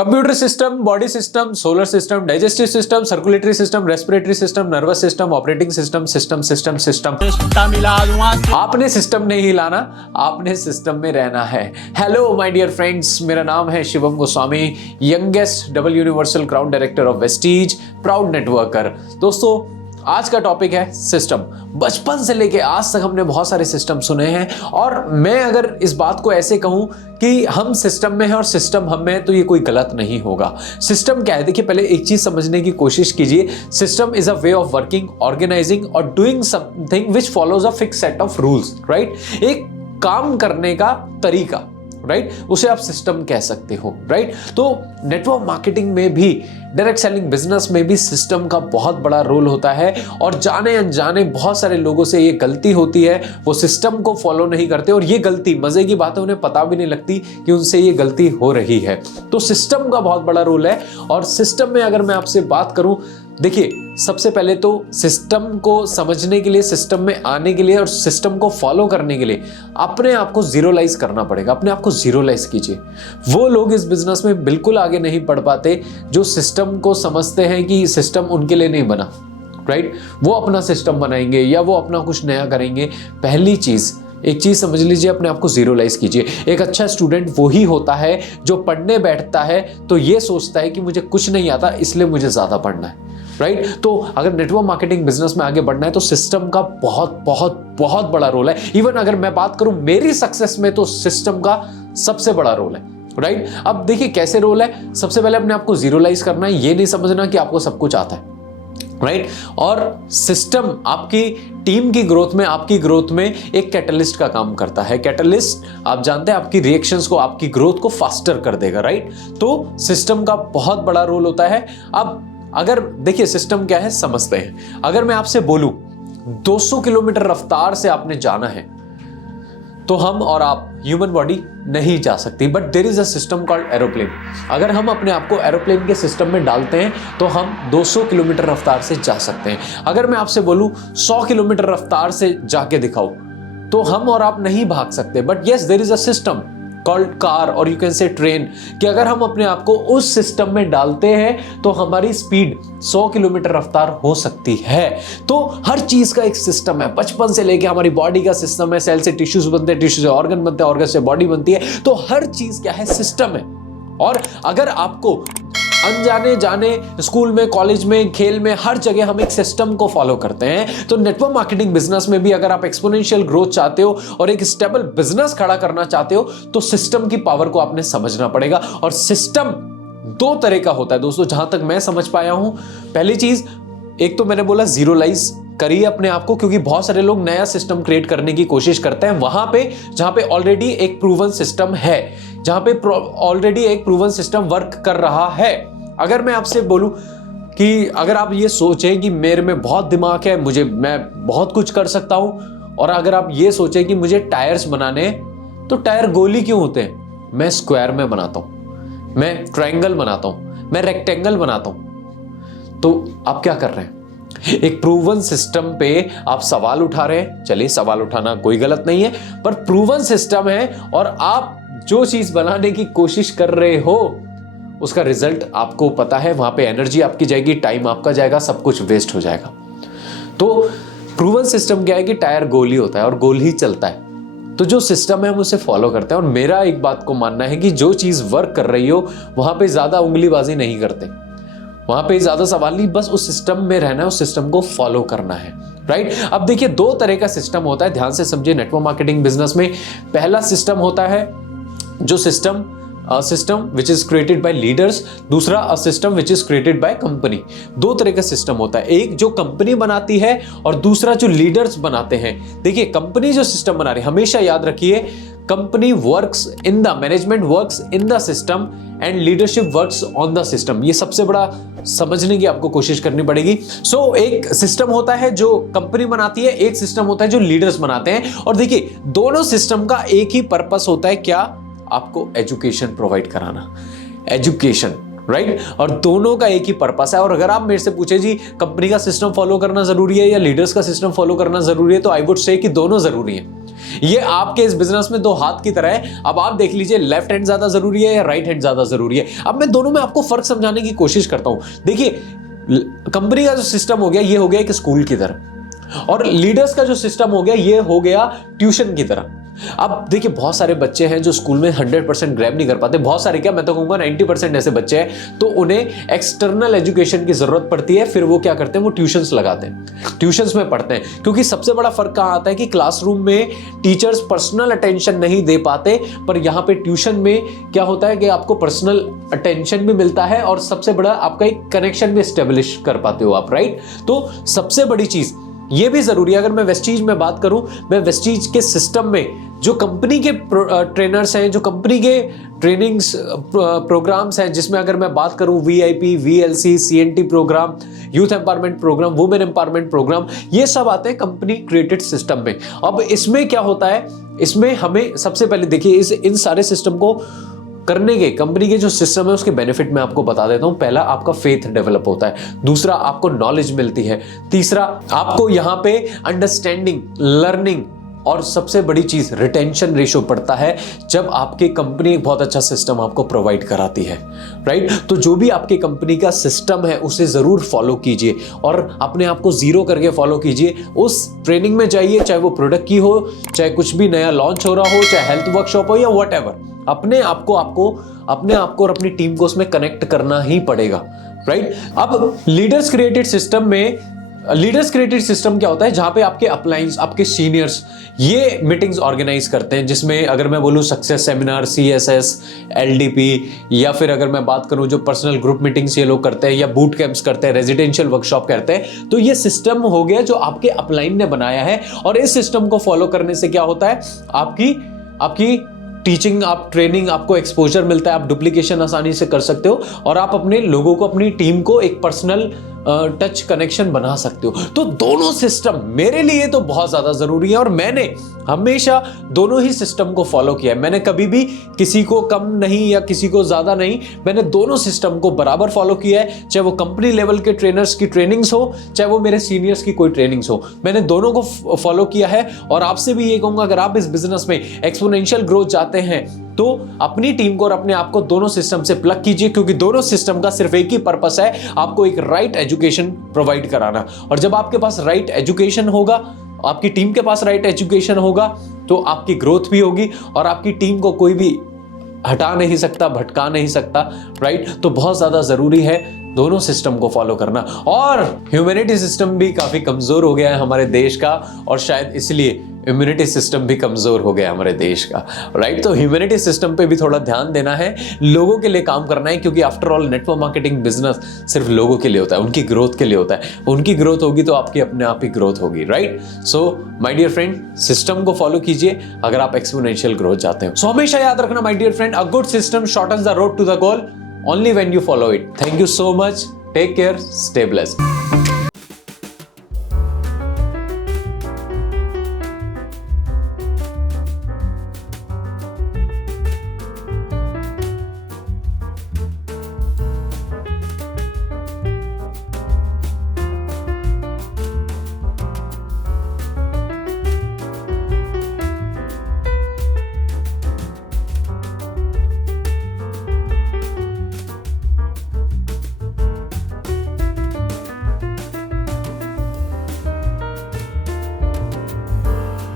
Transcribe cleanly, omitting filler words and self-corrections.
Computer system, body system, solar system, digestive system, circulatory system, respiratory system, nervous system, operating system, system system system. आपने system नहीं हिलाना, आपने system में रहना है। हेलो माय डियर फ्रेंड्स, मेरा नाम है Shivam Goswami, youngest double universal crown director of Vestige, proud networker. दोस्तों, आज का टॉपिक है सिस्टम। बचपन से लेके आज तक हमने बहुत सारे सिस्टम सुने हैं, और मैं अगर इस बात को ऐसे कहूं कि हम सिस्टम में हैं और सिस्टम हम में है, तो ये कोई गलत नहीं होगा। सिस्टम क्या है? देखिए, पहले एक चीज समझने की कोशिश कीजिए। System is a way of working, organising और doing something which follows a fix set of rules, right? एक काम करने का तरीका, राइट? उसे आप सिस्टम कह सकते हो, राइट? तो नेटवर्क मार्केटिंग में भी, डायरेक्ट सेलिंग बिजनेस में भी सिस्टम का बहुत बड़ा रोल होता है, और जाने अनजाने बहुत सारे लोगों से ये गलती होती है, वो सिस्टम को फॉलो नहीं करते, और ये गलती, मजे की बात है, उन्हें पता भी नहीं लगती कि उनसे ये गलती हो रही है। तो सिस्टम का बहुत बड़ा रोल है, और सिस्टम में अगर मैं आपसे बात करूं, देखिए, सबसे पहले तो सिस्टम को समझने के लिए, सिस्टम में आने के लिए और सिस्टम को फॉलो करने के लिए अपने आप को जीरोलाइज करना पड़ेगा। अपने आप को जीरोलाइज कीजिए। वो लोग इस बिजनेस में बिल्कुल आगे नहीं बढ़ पाते जो सिस्टम को समझते हैं कि सिस्टम उनके लिए नहीं बना, राइट? वो अपना सिस्टम बनाएंगे या वो अपना कुछ नया करेंगे। पहली चीज, एक चीज समझ लीजिए, अपने आप को जीरोलाइज कीजिए। एक अच्छा स्टूडेंट वही होता है जो पढ़ने बैठता है तो ये सोचता है कि मुझे कुछ नहीं आता, इसलिए मुझे ज्यादा पढ़ना है, राइट? तो अगर नेटवर्क मार्केटिंग बिजनेस में आगे बढ़ना है तो सिस्टम का बहुत बहुत बहुत बड़ा रोल है। इवन अगर मैं बात करूं मेरी सक्सेस में, तो सिस्टम का सबसे बड़ा रोल है, राइट? अब देखिए कैसे रोल है। सबसे पहले अपने आप को जीरोलाइज करना है, ये नहीं समझना कि आपको सब कुछ आता है, राइट? और सिस्टम आपकी टीम की ग्रोथ में, आपकी ग्रोथ में एक कैटलिस्ट का काम करता है। कैटलिस्ट, आप जानते हैं, आपकी रिएक्शंस को, आपकी ग्रोथ को फास्टर कर देगा, राइट? तो सिस्टम का बहुत बड़ा रोल होता है। अब अगर देखिए सिस्टम क्या है समझते हैं। अगर मैं आपसे बोलूं 200 किलोमीटर रफ्तार से आपने जाना है, तो हम और आप, ह्यूमन बॉडी नहीं जा सकती, but there is a system called aeroplane. अगर हम अपने आप को एरोप्लेन के सिस्टम में डालते हैं तो हम 200 किलोमीटर रफ्तार से जा सकते हैं। अगर मैं आपसे बोलूं 100 किलोमीटर रफ्तार से जाके दिखाओ, तो हम और आप नहीं भाग सकते, but yes, there is a system called car, और यू कैन से ट्रेन, कि अगर हम अपने आप को उस सिस्टम में डालते हैं तो हमारी स्पीड 100 किलोमीटर रफ्तार हो सकती है। तो हर चीज का एक सिस्टम है। बचपन से लेके हमारी बॉडी का सिस्टम है। सेल से टिश्यूज बनते हैं, टिश्यू से ऑर्गन बनते हैं, ऑर्गन से बॉडी बनती है। तो हर चीज क्या है? सिस्टम है। और अगर आपको अनजाने जाने स्कूल में, कॉलेज में, खेल में, हर जगह हम एक सिस्टम को फॉलो करते हैं, तो नेटवर्क मार्केटिंग बिजनेस में भी अगर आप एक्सपोनेंशियल ग्रोथ चाहते हो और एक स्टेबल बिजनेस खड़ा करना चाहते हो, तो सिस्टम की पावर को आपने समझना पड़ेगा। और सिस्टम दो तरह का होता है दोस्तों, जहां तक मैं समझ पाया हूं। पहली चीज, एक तो मैंने बोला जीरोलाइज करिए अपने आप को, क्योंकि बहुत सारे लोग नया सिस्टम क्रिएट करने की कोशिश करते हैं वहां पे जहां पे ऑलरेडी एक प्रूवन सिस्टम है, जहां पे ऑलरेडी एक प्रूवन सिस्टम वर्क कर रहा है। अगर मैं आपसे बोलूं कि अगर आप ये सोचें कि मेरे में बहुत दिमाग है, मैं बहुत कुछ कर सकता हूं, और अगर आप ये सोचें कि मुझे टायर्स बनाने हैं, तो टायर गोली क्यों होते हैं? मैं स्क्वायर में बनाता हूं, मैं ट्रायंगल बनाता हूं, मैं रेक्टेंगल बनाता हूं। तो आप क्या कर रहे हैं? एक प्रूवन सिस्टम पे आप सवाल उठा रहे हैं। चलिए, सवाल उठाना कोई गलत नहीं है, पर प्रूवन सिस्टम है, और आप जो चीज बनाने की कोशिश कर रहे हो उसका रिजल्ट आपको पता है, वहां पे एनर्जी आपकी जाएगी, टाइम आपका जाएगा, सब कुछ वेस्ट हो जाएगा। तो प्रूवन सिस्टम क्या है कि टायर गोल ही होता है और गोल ही चलता है। तो जो सिस्टम है हम उसे फॉलो करते हैं, और मेरा एक बात को मानना है कि जो चीज वर्क कर रही हो वहां पे ज्यादा उंगलीबाजी नहीं करते, वहां पे ज्यादा सवाल नहीं, बस उस सिस्टम में रहना है, उस सिस्टम को फॉलो करना है, राइट? अब देखिए, दो तरह का सिस्टम होता है, ध्यान से समझिए नेटवर्क मार्केटिंग बिजनेस में। पहला सिस्टम होता है जो system which is created by leaders, दूसरा a system which is created by company। दो तरह का सिस्टम होता है, एक जो कंपनी बनाती है और दूसरा जो लीडर्स बनाते हैं। देखिए, कंपनी जो सिस्टम बना रही है, हमेशा याद रखिए, company works in the, management works in the system and leadership works on the system. ये सबसे बड़ा समझने की आपको कोशिश करनी पड़ेगी। सो एक सिस्टम होता है जो कंपनी बनाती है, एक सिस्टम होता है जो लीडर्स बनाते हैं। और देखिए, दोनों सिस्टम का एक ही पर्पस होता है, क्या? आपको एजुकेशन प्रोवाइड कराना, एजुकेशन, राइट? और दोनों का एक ही पर्पस है। और अगर आप मेरे से पूछे जी कंपनी का सिस्टम फॉलो करना जरूरी है या लीडर्स का सिस्टम फॉलो करना जरूरी है, तो आई वुड से कि दोनों जरूरी है। ये आपके इस बिजनेस में दो हाथ की तरह है। अब आप देख लीजिए लेफ्ट हैंड ज्यादा जरूरी है या राइट हैंड ज्यादा जरूरी है। अब मैं दोनों में आपको फर्क समझाने की कोशिश करता हूं। देखिए, कंपनी का जो सिस्टम हो गया ये हो गया एक स्कूल की तरह, और लीडर्स का जो सिस्टम हो गया ये हो गया ट्यूशन की तरह। अब देखिए, बहुत सारे बच्चे हैं जो स्कूल में 100% ग्रैब नहीं कर पाते। बहुत सारे क्या, मैं तो कहूंगा 90% ऐसे बच्चे हैं तो उन्हें एक्सटर्नल एजुकेशन की जरूरत पड़ती है। फिर वो क्या करते हैं, वो ट्यूशंस लगाते हैं, ट्यूशंस में पढ़ते हैं। क्योंकि सबसे बड़ा फर्क कहां आता है कि क्लासरूम में टीचर्स पर्सनल अटेंशन नहीं दे पाते, पर यहां पे ट्यूशन में क्या होता है कि आपको पर्सनल अटेंशन भी मिलता है और सबसे बड़ा आपका एक कनेक्शन भी एस्टेब्लिश कर पाते हो आप, राइट। तो सबसे बड़ी चीज ये भी जरूरी है। अगर मैं वेस्टीज में बात करूं, मैं वेस्टीज के सिस्टम में जो कंपनी के ट्रेनर्स हैं, जो कंपनी के ट्रेनिंग्स प्रोग्राम्स हैं, जिसमें अगर मैं बात करूं VIP, VLC, CNT programme, youth empowerment programme, women empowerment programme, ये सब आते हैं कंपनी क्रिएटेड सिस्टम में। अब इसमें क्या होता है, इसमें हमें सबसे पहले देखिए इन सारे सिस्टम को करने के कंपनी के जो सिस्टम है उसके बेनिफिट मैं आपको बता देता हूं। पहला, आपका फेथ डेवलप होता है। दूसरा, आपको नॉलेज मिलती है। तीसरा, आपको यहां पे अंडरस्टैंडिंग, लर्निंग, और सबसे बड़ी चीज रिटेंशन रेशियो बढ़ता है जब आपकी कंपनी बहुत अच्छा सिस्टम आपको प्रोवाइड कराती है, राइट। तो जो भी आपकी कंपनी का सिस्टम है उसे जरूर फॉलो कीजिए और अपने आप को जीरो करके फॉलो कीजिए। उस ट्रेनिंग में जाइए, चाहे वो प्रोडक्ट की हो, चाहे कुछ भी नया लॉन्च हो रहा हो, चाहे हेल्थ वर्कशॉप हो या व्हाटएवर, अपने आप को और अपनी टीम को उसमें कनेक्ट करना ही पड़ेगा, राइट। अब लीडर्स क्रिएटेड सिस्टम क्या होता है, जहां पे आपके अपलाइंस, आपके सीनियर्स ये मीटिंग्स ऑर्गेनाइज करते हैं, जिसमें अगर मैं बोलूं सक्सेस सेमिनार, सीएसएस, एलडीपी, या फिर अगर मैं बात करूं जो पर्सनल ग्रुप मीटिंग्स ये लोग करते हैं, या बूट कैंप्स करते हैं, रेजिडेंशियल वर्कशॉप करते हैं। तो ये सिस्टम हो गया जो आपके अपलाइन ने बनाया है, और इस सिस्टम को फॉलो करने से क्या होता है, आपकी टीचिंग, आप ट्रेनिंग, आपको एक्सपोजर मिलता है, आप डुप्लीकेशन आसानी से कर सकते हो, और आप अपने लोगों को, अपनी टीम को एक पर्सनल टच कनेक्शन बना सकते हो। तो दोनों सिस्टम मेरे लिए तो बहुत ज्यादा जरूरी है, और मैंने हमेशा दोनों ही सिस्टम को फॉलो किया है। मैंने कभी भी किसी को कम नहीं या किसी को ज्यादा नहीं, मैंने दोनों सिस्टम को बराबर फॉलो किया है। चाहे वो कंपनी लेवल के ट्रेनर्स की ट्रेनिंग्स हो, चाहे वो मेरे सीनियर्स की कोई ट्रेनिंग्स हो, मैंने दोनों को फॉलो किया है। और आपसे भी ये कहूंगा, अगर आप इस बिजनेस में एक्सपोनेंशियल ग्रोथ चाहते हैं तो अपनी टीम को और अपने आप को दोनों सिस्टम से प्लग कीजिए, क्योंकि दोनों सिस्टम का सिर्फ एक ही पर्पस है, आपको एक राइट एजुकेशन प्रोवाइड कराना। और जब आपके पास राइट एजुकेशन होगा, आपकी टीम के पास राइट एजुकेशन होगा, तो आपकी ग्रोथ भी होगी और आपकी टीम को कोई भी हटा नहीं सकता, भटका नहीं सकता, राइट। तो बहुत ज्यादा जरूरी है दोनों सिस्टम को फॉलो करना। और ह्यूमैनिटी सिस्टम भी काफी कमजोर हो गया है हमारे देश का, और शायद इसलिए इम्यूनिटी सिस्टम भी कमजोर हो गया हमारे देश का, राइट। तो ह्यूमैनिटी सिस्टम पे भी थोड़ा ध्यान देना है, लोगों के लिए काम करना है, क्योंकि after all network marketing business सिर्फ लोगों के लिए होता है, उनकी ग्रोथ के लिए होता है। उनकी ग्रोथ होगी तो आपकी अपने आप ही ग्रोथ होगी, right. So my dear friend, system को फॉलो कीजिए अगर आप एक्सपोनेंशियल ग्रोथ चाहते हो। सो हमेशा याद रखना my dear friend, a good system shortens the road to the goal only when you follow it. Thank you so much. Take care. Stay blessed.